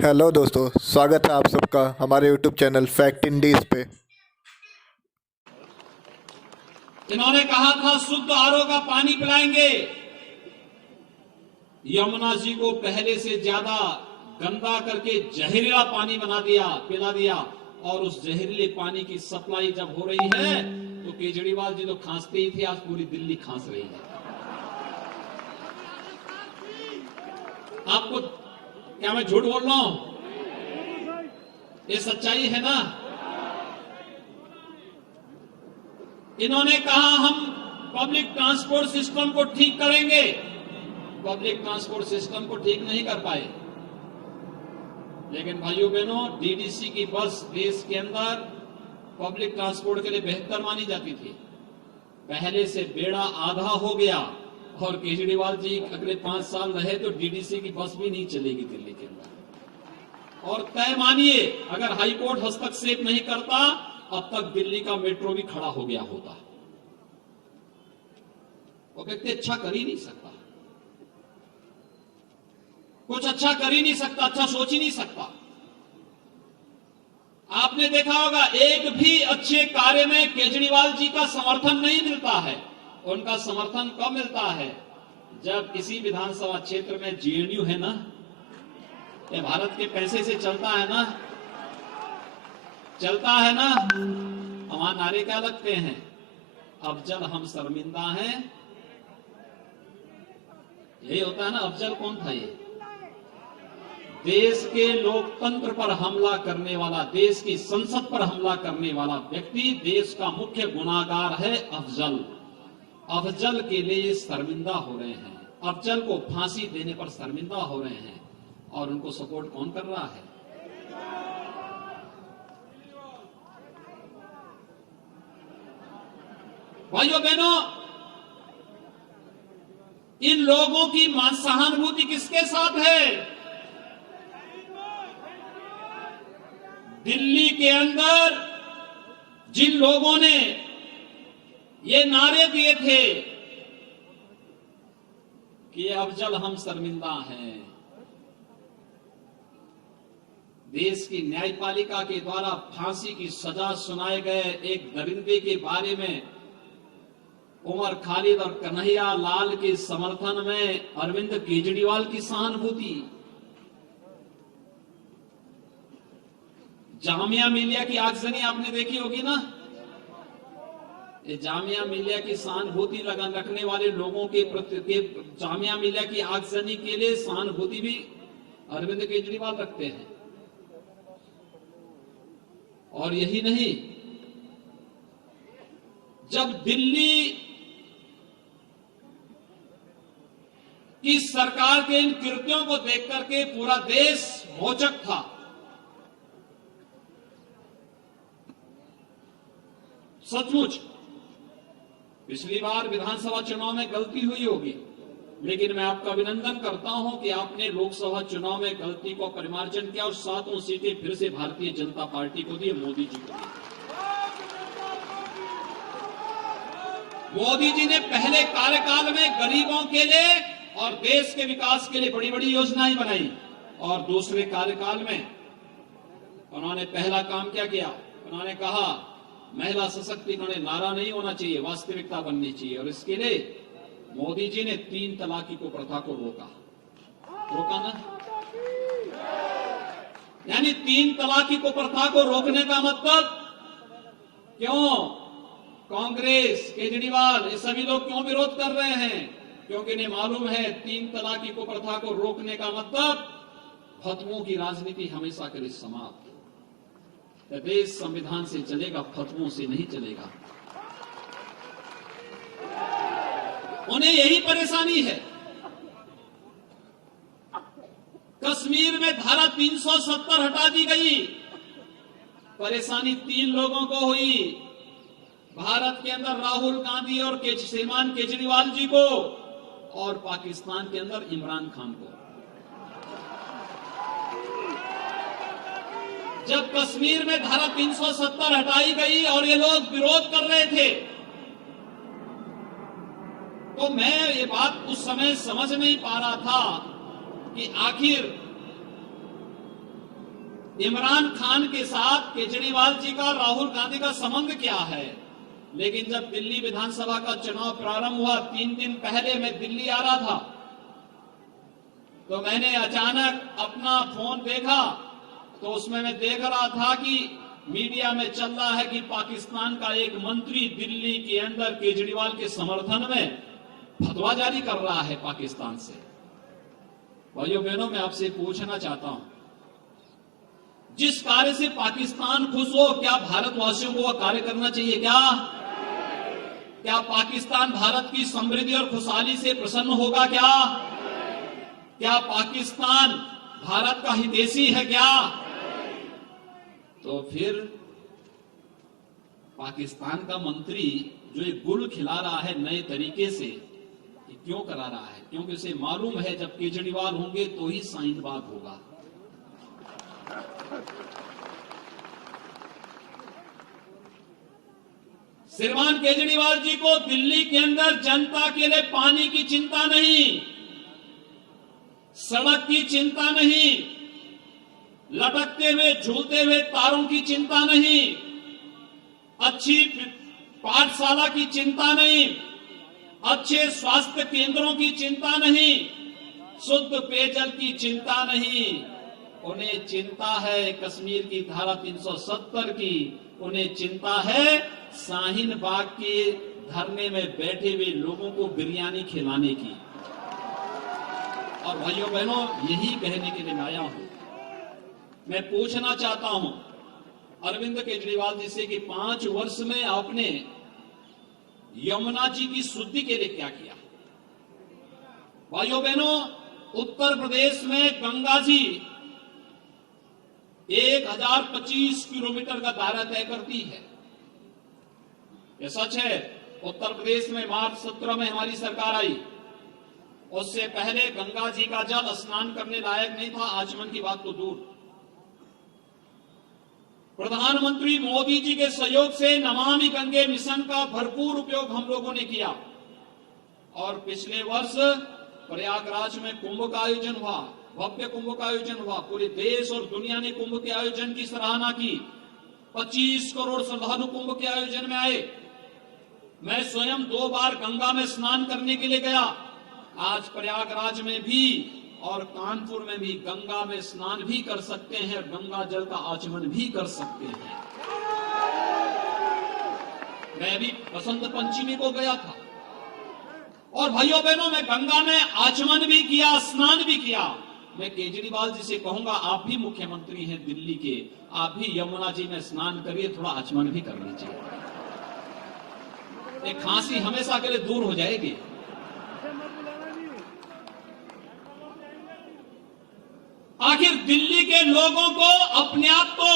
Hello दोस्तों, स्वागत है आप सबका हमारे यूट्यूब चैनल फैक्ट इंडीज पे। इन्होंने कहा था शुद्ध आरओ का पानी पिलाएंगे। यमुना जी को पहले से ज्यादा गंदा करके जहरीला पानी पिला दिया। और उस जहरीले पानी की सप्लाई जब हो रही है तो केजरीवाल जी तो खांसते ही थे, आज पूरी दिल्ली खांस रही है। आपको क्या मैं झूठ बोल रहा हूं? ये सच्चाई है ना। इन्होंने कहा हम पब्लिक ट्रांसपोर्ट सिस्टम को ठीक करेंगे। पब्लिक ट्रांसपोर्ट सिस्टम को ठीक नहीं कर पाए। लेकिन भाइयों बहनों, डीडीसी की बस देश के अंदर पब्लिक ट्रांसपोर्ट के लिए बेहतर मानी जाती थी। पहले से बेड़ा आधा हो गया और केजरीवाल जी अगले 5 साल रहे तो डीडीसी की बस भी नहीं चलेगी दिल्ली के अंदर। और तय मानिए, अगर हाईकोर्ट हस्तक्षेप नहीं करता अब तक दिल्ली का मेट्रो भी खड़ा हो गया होता। वो व्यक्ति अच्छा कर ही नहीं सकता, कुछ अच्छा कर ही नहीं सकता, अच्छा सोच ही नहीं सकता। आपने देखा होगा एक भी अच्छे कार्य में केजरीवाल जी का समर्थन नहीं मिलता है। उनका समर्थन कब मिलता है? जब किसी विधानसभा क्षेत्र में जेएनयू है ना, ये भारत के पैसे से चलता है ना, हमारे नारे क्या लगते हैं? अफजल हम शर्मिंदा हैं। यही होता है ना। अफजल कौन था? ये देश के लोकतंत्र पर हमला करने वाला, देश की संसद पर हमला करने वाला व्यक्ति, देश का मुख्य गुनाहगार है अफजल। अफजल के लिए शर्मिंदा हो रहे हैं, अफजल को फांसी देने पर शर्मिंदा हो रहे हैं। और उनको सपोर्ट कौन कर रहा है? भाइयों बहनों, इन लोगों की सहानुभूति किसके साथ है? दिल्ली के अंदर जिन लोगों ने ये नारे दिए थे कि अफजल हम शर्मिंदा हैं, देश की न्यायपालिका के द्वारा फांसी की सजा सुनाए गए एक दरिंदे के बारे में उमर खालिद और कन्हैया लाल के समर्थन में अरविंद केजरीवाल की सहानुभूति। जामिया मिलिया की आगजनी आपने देखी होगी ना। ये जामिया मिलिया की सहानुभूति रखने वाले लोगों के प्रति, जामिया मिलिया की आगजनी के लिए सहानुभूति भी अरविंद केजरीवाल रखते हैं। और यही नहीं, जब दिल्ली की सरकार के इन कृत्यों को देख करके पूरा देश भौचक था, सचमुच पिछली बार विधानसभा चुनाव में गलती हुई होगी, लेकिन मैं आपका अभिनंदन करता हूं कि आपने लोकसभा चुनाव में गलती को परिमार्जन किया और 7 सीटें फिर से भारतीय जनता पार्टी को दी, मोदी जी को दी। मोदी जी ने पहले कार्यकाल में गरीबों के लिए और देश के विकास के लिए बड़ी बड़ी योजनाएं बनाई। और दूसरे कार्यकाल में उन्होंने पहला काम क्या किया? उन्होंने कहा महिला सशक्तिकरण नारा नहीं होना चाहिए, वास्तविकता बननी चाहिए। और इसके लिए मोदी जी ने 3 तलाक को प्रथा को रोका ना। यानी 3 तलाक को प्रथा को रोकने का मतलब क्यों कांग्रेस, केजरीवाल, ये सभी लोग क्यों विरोध कर रहे हैं? क्योंकि इन्हें मालूम है 3 तलाक को प्रथा को रोकने का मतलब फतवों की राजनीति हमेशा के लिए समाप्त। देश संविधान से चलेगा, फतवों से नहीं चलेगा। उन्हें यही परेशानी है। कश्मीर में धारा 370 हटा दी गई। परेशानी 3 लोगों को हुई, भारत के अंदर राहुल गांधी और श्रीमान केजरीवाल जी को, और पाकिस्तान के अंदर इमरान खान को। जब कश्मीर में धारा 370 हटाई गई और ये लोग विरोध कर रहे थे, तो मैं ये बात उस समय समझ नहीं पा रहा था कि आखिर इमरान खान के साथ केजरीवाल जी का, राहुल गांधी का संबंध क्या है। लेकिन जब दिल्ली विधानसभा का चुनाव प्रारंभ हुआ, 3 दिन पहले मैं दिल्ली आ रहा था, तो मैंने अचानक अपना फोन देखा, तो उसमें मैं देख रहा था कि मीडिया में चल रहा है कि पाकिस्तान का एक मंत्री दिल्ली के अंदर केजरीवाल के समर्थन में फतवा जारी कर रहा है पाकिस्तान से। भाइयों बहनों, मैं आपसे पूछना चाहता हूं, जिस कार्य से पाकिस्तान खुश हो, क्या भारतवासियों को वह कार्य करना चाहिए? क्या पाकिस्तान भारत की समृद्धि और खुशहाली से प्रसन्न होगा? क्या पाकिस्तान भारत का हितैषी है? तो फिर पाकिस्तान का मंत्री जो एक गुल खिला रहा है नए तरीके से, ये क्यों करा रहा है? क्योंकि उसे मालूम है जब केजरीवाल होंगे तो ही शाहीनबाग होगा। श्रीमान केजरीवाल जी को दिल्ली के अंदर जनता के लिए पानी की चिंता नहीं, सड़क की चिंता नहीं, लटकते हुए झूलते हुए तारों की चिंता नहीं, अच्छी पाठशाला की चिंता नहीं, अच्छे स्वास्थ्य केंद्रों की चिंता नहीं, शुद्ध पेयजल की चिंता नहीं। उन्हें चिंता है कश्मीर की धारा 370 की, उन्हें चिंता है शाहीन बाग के धरने में बैठे हुए लोगों को बिरयानी खिलाने की। और भाइयों बहनों, यही कहने के लिए मैं आया हूं। मैं पूछना चाहता हूं अरविंद केजरीवाल जी से कि 5 वर्ष में आपने यमुना जी की शुद्धि के लिए क्या किया? भाइयों बहनों, उत्तर प्रदेश में गंगा जी 1025 किलोमीटर का दायरा तय करती है। यह सच है। उत्तर प्रदेश में मार्च 17 में हमारी सरकार आई, उससे पहले गंगा जी का जल स्नान करने लायक नहीं था, आचमन की बात तो दूर। प्रधानमंत्री मोदी जी के सहयोग से नमामि गंगे मिशन का भरपूर उपयोग हम लोगों ने किया और पिछले वर्ष प्रयागराज में कुंभ का आयोजन हुआ, भव्य कुंभ का आयोजन हुआ। पूरे देश और दुनिया ने कुंभ के आयोजन की सराहना की। 25 करोड़ श्रद्धालु कुंभ के आयोजन में आए। मैं स्वयं 2 बार गंगा में स्नान करने के लिए गया। आज प्रयागराज में भी और कानपुर में भी गंगा में स्नान भी कर सकते हैं, गंगा जल का आचमन भी कर सकते हैं। मैं भी बसंत पंचमी को गया था और भाइयों बहनों, मैं गंगा में आचमन भी किया, स्नान भी किया। मैं केजरीवाल जी से कहूंगा, आप भी मुख्यमंत्री हैं दिल्ली के, आप भी यमुना जी में स्नान करिए, थोड़ा आचमन भी कर लीजिए। एक खांसी हमेशा के लिए दूर हो जाएगी। आखिर दिल्ली के लोगों को अपने आप को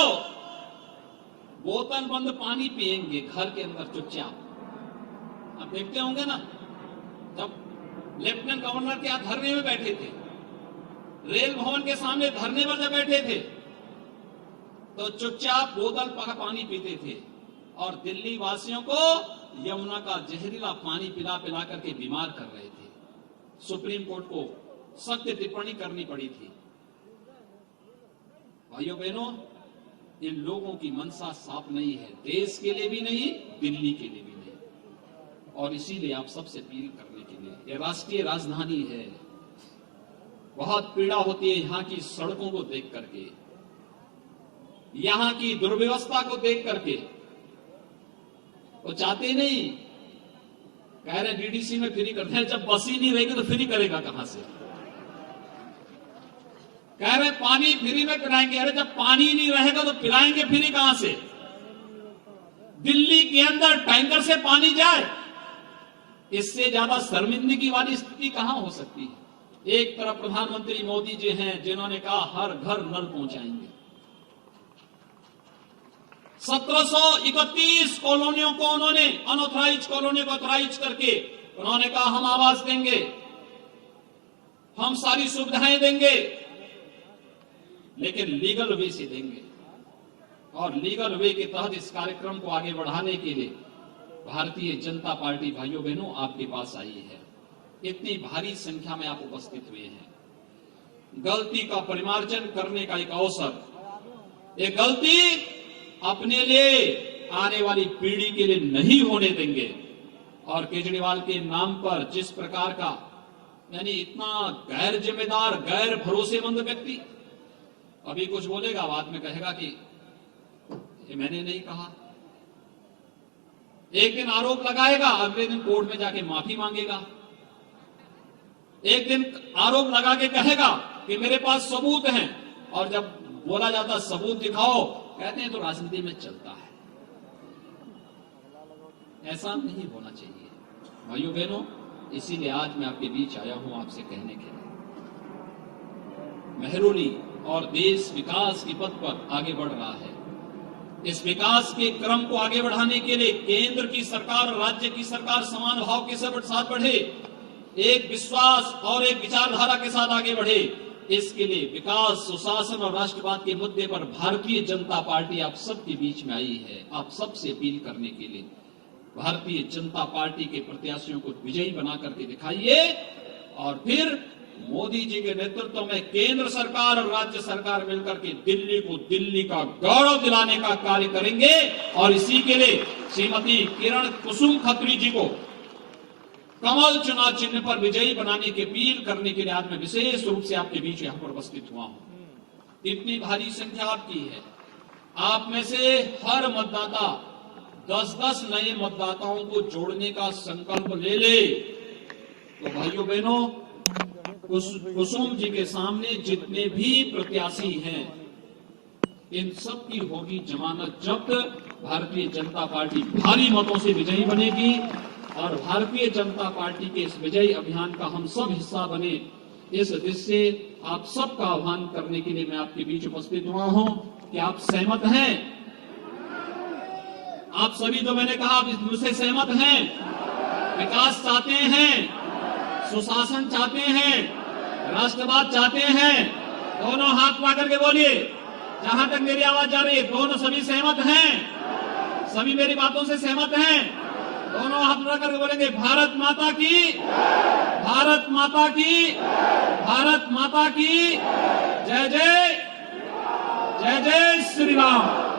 बोतल बंद पानी पिएंगे घर के अंदर चुपचाप। आप देखते होंगे ना, जब लेफ्टिनेंट गवर्नर के यहाँ धरने में बैठे थे, रेल भवन के सामने धरने पर जब बैठे थे, तो चुपचाप बोतल का पानी पीते थे और दिल्ली वासियों को यमुना का जहरीला पानी पिला पिला करके बीमार कर रहे थे। सुप्रीम कोर्ट को सख्त टिप्पणी करनी पड़ी थी। भाइयों बहनों, इन लोगों की मंशा साफ नहीं है, देश के लिए भी नहीं, दिल्ली के लिए भी नहीं। और इसीलिए आप सबसे अपील करने के लिए, यह राष्ट्रीय राजधानी है, बहुत पीड़ा होती है यहां की सड़कों को देख करके, यहां की दुर्व्यवस्था को देख करके। वो चाहते नहीं, कह रहे डीडीसी में फ्री करते हैं, जब बस ही नहीं रहेगी तो फ्री करेगा कहां से? कह रहे पानी फ्री में पिलाएंगे, अरे जब पानी नहीं रहेगा तो पिलाएंगे फ्री कहां से? दिल्ली के अंदर टैंकर से पानी जाए, इससे ज्यादा शर्मिंदगी वाली स्थिति कहां हो सकती है? एक तरफ प्रधानमंत्री मोदी जी हैं जिन्होंने कहा हर घर नल पहुंचाएंगे। 1731 कॉलोनियों को उन्होंने, अनऑथराइज कॉलोनियों को ऑथराइज करके उन्होंने कहा हम आवास देंगे, हम सारी सुविधाएं देंगे, लेकिन लीगल वे से देंगे। और लीगल वे के तहत इस कार्यक्रम को आगे बढ़ाने के लिए भारतीय जनता पार्टी भाइयों बहनों आपके पास आई है। इतनी भारी संख्या में आप उपस्थित हुए हैं। गलती का परिमार्जन करने का एक अवसर ये गलती अपने लिए, आने वाली पीढ़ी के लिए नहीं होने देंगे। और केजरीवाल के नाम पर जिस प्रकार का, यानी इतना गैर जिम्मेदार, गैर भरोसेमंद व्यक्ति, अभी कुछ बोलेगा, बाद में कहेगा कि ये मैंने नहीं कहा। एक दिन आरोप लगाएगा, अगले दिन कोर्ट में जाके माफी मांगेगा। एक दिन आरोप लगा के कहेगा कि मेरे पास सबूत हैं, और जब बोला जाता सबूत दिखाओ, कहते हैं तो राजनीति में चलता है। ऐसा नहीं होना चाहिए भाइयों बहनों। इसीलिए आज मैं आपके बीच आया हूं आपसे कहने के लिए, मेहरौली और देश विकास की पथ पर आगे बढ़ रहा है। इस विकास के क्रम को आगे बढ़ाने के लिए केंद्र की सरकार और राज्य की सरकार समान भाव के साथ बढ़े, एक विश्वास और एक विचारधारा के साथ आगे बढ़े। इसके लिए विकास, सुशासन और राष्ट्रवाद के मुद्दे पर भारतीय जनता पार्टी आप सबके बीच में आई है। आप सबसे अपील करने के लिए, भारतीय जनता पार्टी के प्रत्याशियों को विजयी बना करके दिखाइए, और फिर मोदी जी के नेतृत्व में केंद्र सरकार और राज्य सरकार मिलकर के दिल्ली को दिल्ली का गौरव दिलाने का कार्य करेंगे। और इसी के लिए श्रीमती किरण कुसुम खत्री जी को कमल चुनाव चिन्ह पर विजयी बनाने की अपील करने के लिए आज मैं विशेष रूप से आपके बीच यहां पर उपस्थित हुआ हूं। इतनी भारी संख्या आपकी है, आप में से हर मतदाता 10-10 नए मतदाताओं को जोड़ने का संकल्प ले ले, तो भाइयों बहनों, कुसुम जी के सामने जितने भी प्रत्याशी हैं, इन सब की होगी जमानत जब्त। भारतीय जनता पार्टी भारी मतों से विजयी बनेगी, और भारतीय जनता पार्टी के इस विजयी अभियान का हम सब हिस्सा बने, इस दृष्टि से आप सबका आह्वान करने के लिए मैं आपके बीच उपस्थित हुआ हूं कि आप सहमत हैं। आप सभी, तो मैंने कहा, आप मुझसे सहमत हैं, विकास चाहते हैं, सुशासन चाहते हैं, राष्ट्रवाद चाहते हैं। दोनों हाथ पा करके बोलिए, जहां तक मेरी आवाज जा रही है, दोनों सभी सहमत हैं, सभी मेरी बातों से सहमत हैं। दोनों हाथ उठा करके बोलेंगे, भारत माता की, भारत माता की, भारत माता की जय जय, जय जय श्री राम।